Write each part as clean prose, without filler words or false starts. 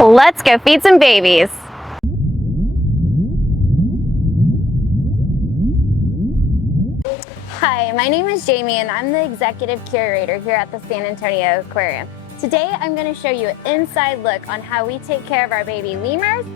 Let's go feed some babies. Hi, my name is Jamie and I'm the executive curator here at the San Antonio Aquarium. Today I'm going to show you an inside look on how we take care of our baby lemurs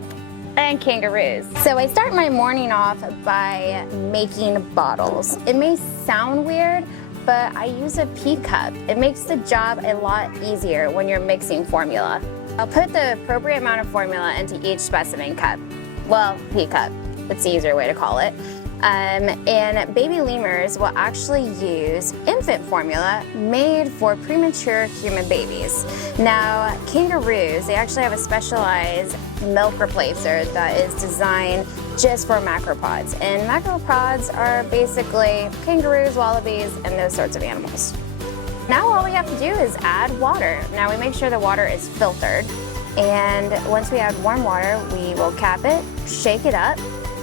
and kangaroos. So I start my morning off by making bottles. It may sound weird, but I use a pea cup. It makes the job a lot easier when you're mixing formula. I'll put the appropriate amount of formula into each specimen cup. Well, pea cup, it's the easier way to call it. And baby lemurs will actually use infant formula made for premature human babies. Now, kangaroos, they actually have a specialized milk replacer that is designed just for macropods. And macropods are basically kangaroos, wallabies, and those sorts of animals. Now all we have to do is add water. Now we make sure the water is filtered. And once we add warm water, we will cap it, shake it up,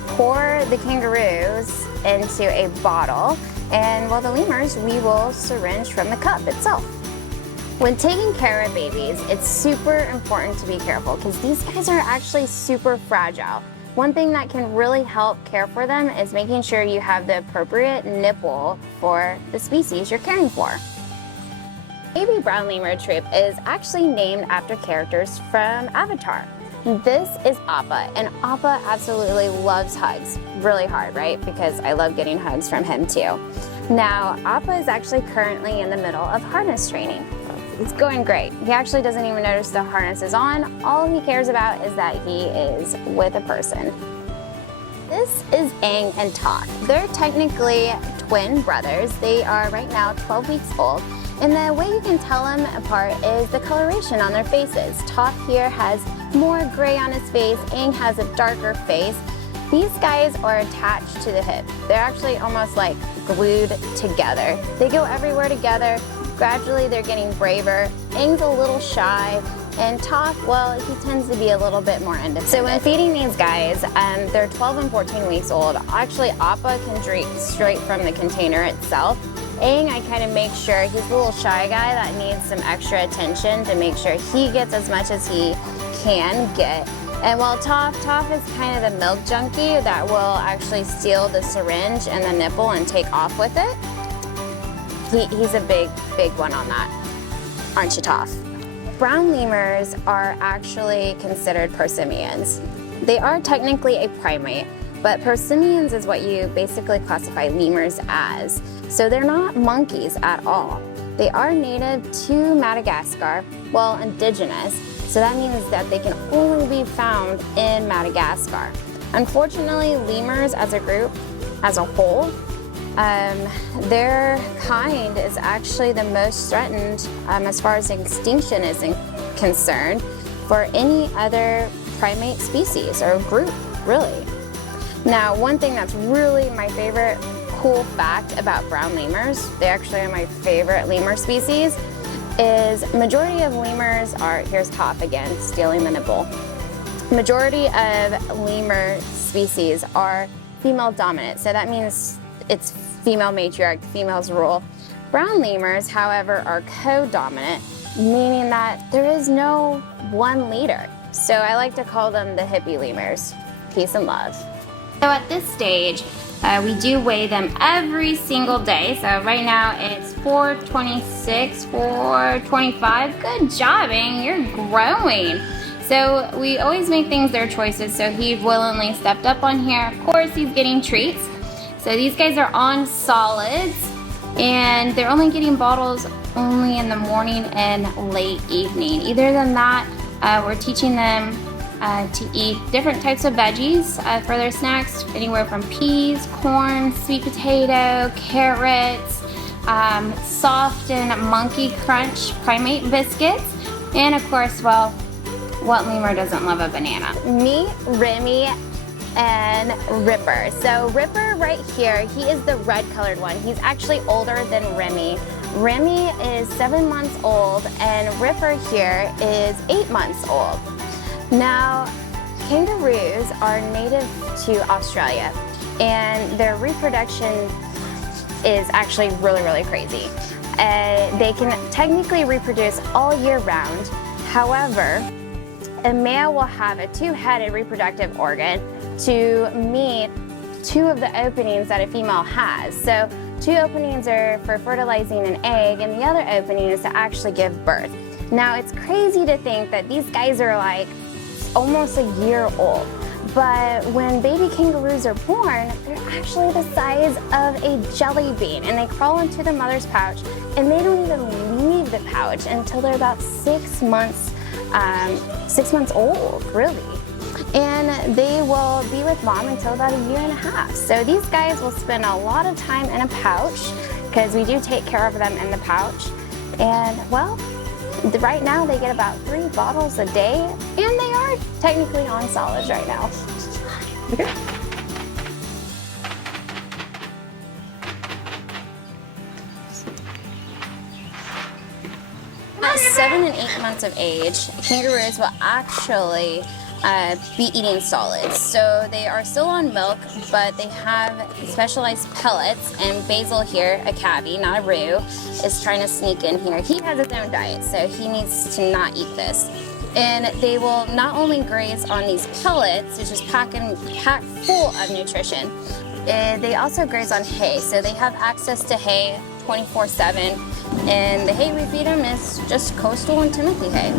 pour the kangaroos into a bottle, and while the lemurs, we will syringe from the cup itself. When taking care of babies, it's super important to be careful because these guys are actually super fragile. One thing that can really help care for them is making sure you have the appropriate nipple for the species you're caring for. Baby brown lemur troop is actually named after characters from Avatar. This is Appa, and Appa absolutely loves hugs. Really hard, right? Because I love getting hugs from him too. Now, Appa is actually currently in the middle of harness training. It's going great. He actually doesn't even notice the harness is on. All he cares about is that he is with a person. This is Aang and Toph. They're technically twin brothers. They are right now 12 weeks old. And the way you can tell them apart is the coloration on their faces. Toph here has more gray on his face, Aang has a darker face. These guys are attached to the hip. They're actually almost like glued together. They go everywhere together. Gradually they're getting braver. Aang's a little shy, and Toph, well, he tends to be a little bit more independent. So when feeding these guys, they're 12 and 14 weeks old. Actually, Appa can drink straight from the container itself. Aang, I kind of make sure he's a little shy guy that needs some extra attention to make sure he gets as much as he can get. And while Toph is kind of the milk junkie that will actually steal the syringe and the nipple and take off with it. He's a big one on that. Aren't you, Toph? Brown lemurs are actually considered prosimians. They are technically a primate, but prosimians is what you basically classify lemurs as. So they're not monkeys at all. They are native to Madagascar, well, indigenous, so that means that they can only be found in Madagascar. Unfortunately, lemurs as a group, as a whole, their kind is actually the most threatened as far as extinction is concerned for any other primate species or group, really. Now, one thing that's really my favorite cool fact about brown lemurs, they actually are my favorite lemur species, is majority of lemurs are, here's Toph again, stealing the nipple. Majority of lemur species are female dominant, so that means it's female matriarch, females rule. Brown lemurs, however, are co-dominant, meaning that there is no one leader. So I like to call them the hippie lemurs. Peace and love. So at this stage, we do weigh them every single day. So right now it's 426, 425. Good job, Aang, you're growing. So we always make things their choices. So he willingly stepped up on here. Of course, he's getting treats. So these guys are on solids, and they're only getting bottles only in the morning and late evening. Either than that, we're teaching them to eat different types of veggies for their snacks, anywhere from peas, corn, sweet potato, carrots, soft and monkey crunch primate biscuits, and of course, well, what lemur doesn't love a banana? Me, Remy, and Ripper. So Ripper right here, he is the red colored one. He's actually older than Remy. Remy is 7 months old, and Ripper here is 8 months old. Now, kangaroos are native to Australia, and their reproduction is actually really crazy. They can technically reproduce all year round. However, a male will have a two-headed reproductive organ to meet two of the openings that a female has. So two openings are for fertilizing an egg, and the other opening is to actually give birth. Now, it's crazy to think that these guys are like almost a year old, but when baby kangaroos are born, they're actually the size of a jelly bean, and they crawl into the mother's pouch, and they don't even leave the pouch until they're about 6 months old, really. And they will be with mom until about a year and a half. So these guys will spend a lot of time in a pouch because we do take care of them in the pouch. And well, right now they get about 3 bottles a day, and they are technically on solids right now. At 7 and 8 months of age, kangaroos will actually be eating solids. So they are still on milk, but they have specialized pellets, and Basil here, a cavy, not a roux, is trying to sneak in here. He has his own diet, so he needs to not eat this. And they will not only graze on these pellets, which is packed full of nutrition, they also graze on hay. So they have access to hay 24/7, and the hay we feed them is just coastal and Timothy hay.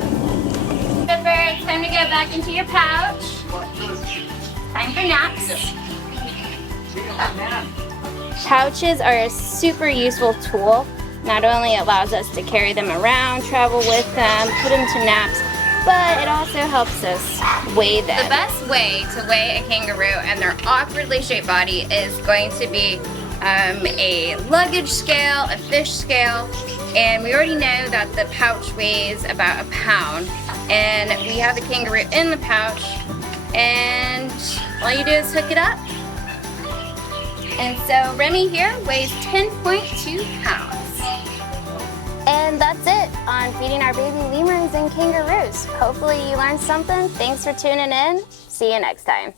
Good birds, time to get back into your pouch. Time for naps. Pouches are a super useful tool. Not only allows us to carry them around, travel with them, put them to naps, but it also helps us weigh them. The best way to weigh a kangaroo and their awkwardly shaped body is going to be a luggage scale, a fish scale, and we already know that the pouch weighs about 1 pound. And we have the kangaroo in the pouch, and all you do is hook it up. And so Remy here weighs 10.2 pounds. And that's it on feeding our baby lemurs and kangaroos. Hopefully you learned something. Thanks for tuning in. See you next time.